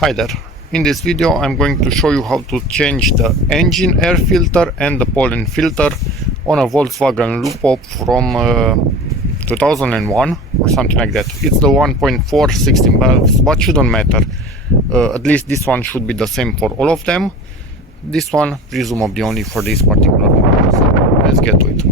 Hi there. In this video I'm going to show you how to change the engine air filter and the pollen filter on a Volkswagen Lupo from 2001 or something like that. It's the 1.4 16 valves, but shouldn't matter. At least this one should be the same for all of them. This one presumably only for this particular one. So let's get to it.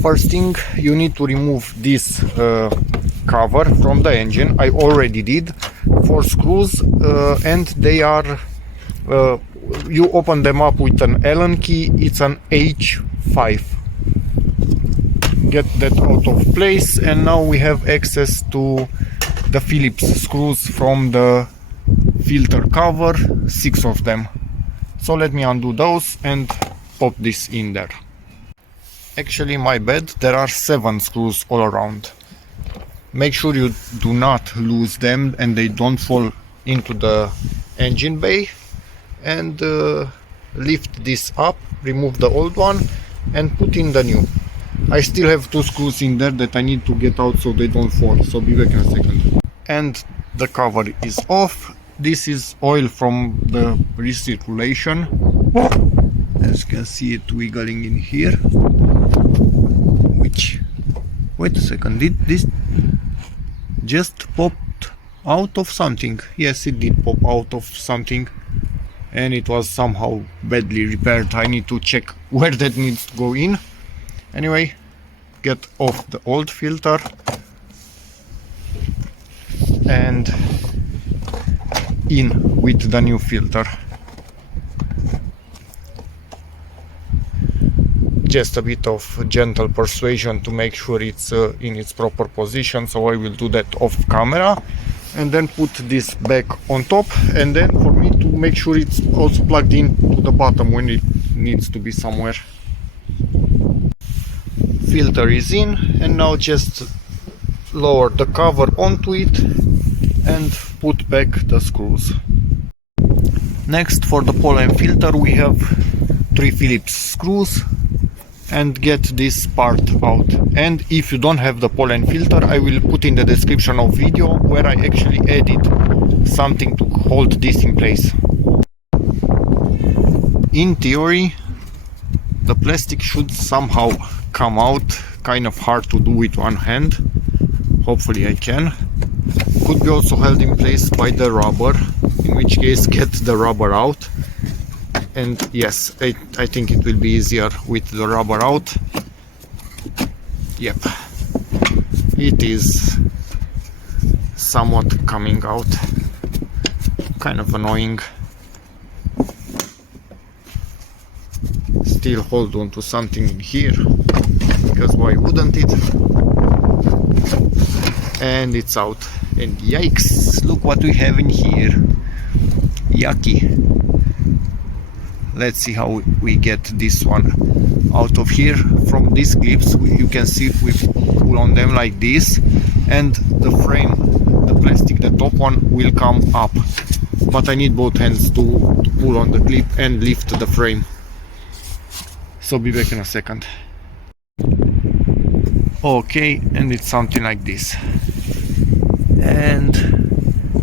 First thing, you need to remove this cover from the engine. I already did. 4 screws and they are you open them up with an Allen key. It's an H5. Get that out of place, and now we have access to the Phillips screws from the filter cover, 6 of them. So let me undo those and pop this in there. Actually, my bad, there are 7 screws all around. Make sure you do not lose them and they don't fall into the engine bay. And lift this up, remove the old one and put in the new. I still have 2 screws in there that I need to get out so they don't fall, so be back in a second. And the cover is off. This is oil from the recirculation. As you can see it wiggling in here. Wait a second, did this just popped out of something? Yes, it did pop out of something, and it was somehow badly repaired. I need to check where that needs to go in. Anyway, get off the old filter and in with the new filter. Just a bit of gentle persuasion to make sure it's in its proper position, so I will do that off camera, and then put this back on top, and then for me to make sure it's also plugged in to the bottom when it needs to be somewhere. Filter is in, and now just lower the cover onto it and put back the screws. Next, for the pollen filter we have 3 Phillips screws, and get this part out. And if you don't have the pollen filter, I will put in the description of video where I actually added something to hold this in place. In theory, the plastic should somehow come out. Kind of hard to do with one hand. Hopefully I can. Could be also held in place by the rubber, in which case get the rubber out. And yes, I think it will be easier with the rubber out. Yep, it is somewhat coming out. Kind of annoying. Still hold on to something in here, because why wouldn't it? And it's out. And yikes, look what we have in here. Yucky. Let's see how we get this one out of here. From these clips you can see we pull on them like this, and the frame, the plastic, the top one will come up, but I need both hands to pull on the clip and lift the frame. So be back in a second. Okay, and it's something like this, and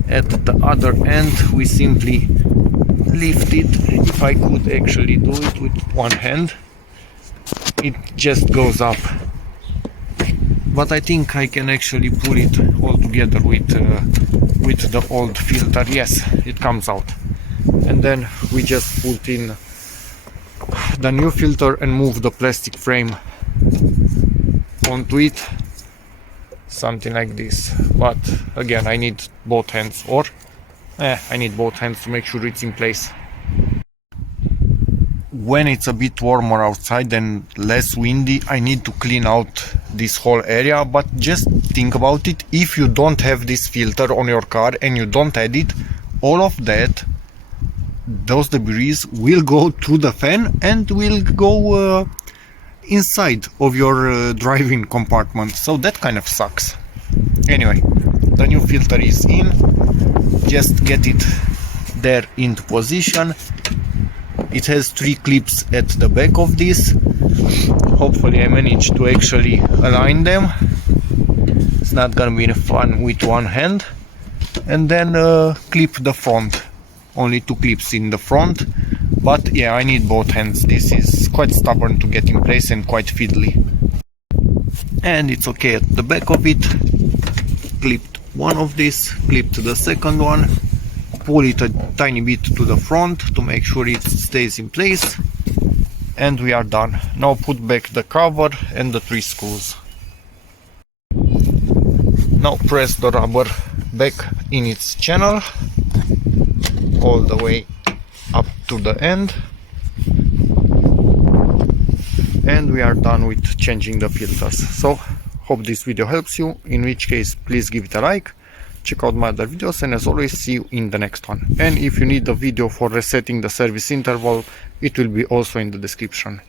at the other end we simply lift it. If I could actually do it with one hand, it just goes up, but I think I can actually pull it all together with the old filter. Yes, it comes out, and then we just put in the new filter and move the plastic frame onto it, something like this. But again, I need both hands, or I need both hands to make sure it's in place. When it's a bit warmer outside and less windy, I need to clean out this whole area, but just think about it. If you don't have this filter on your car and you don't add it, all of that, those debris will go through the fan and will go inside of your driving compartment, so that kind of sucks. Anyway, the new filter is in. Just get it there into position. It has 3 clips at the back of this, Hopefully I managed to actually align them. It's not gonna be fun with one hand. And then clip the front. Only 2 clips in the front, but yeah, I need both hands. This is quite stubborn to get in place and quite fiddly. And it's okay at the back of it. Clipped one of these, clipped the second one, pull it a tiny bit to the front to make sure it stays in place, and we are done. Now put back the cover and the 3 screws. Now press the rubber back in its channel all the way up to the end, and we are done with changing the filters. So hope this video helps you, in which case please give it a like, check out my other videos, and as always, see you in the next one. And if you need a video for resetting the service interval, it will be also in the description.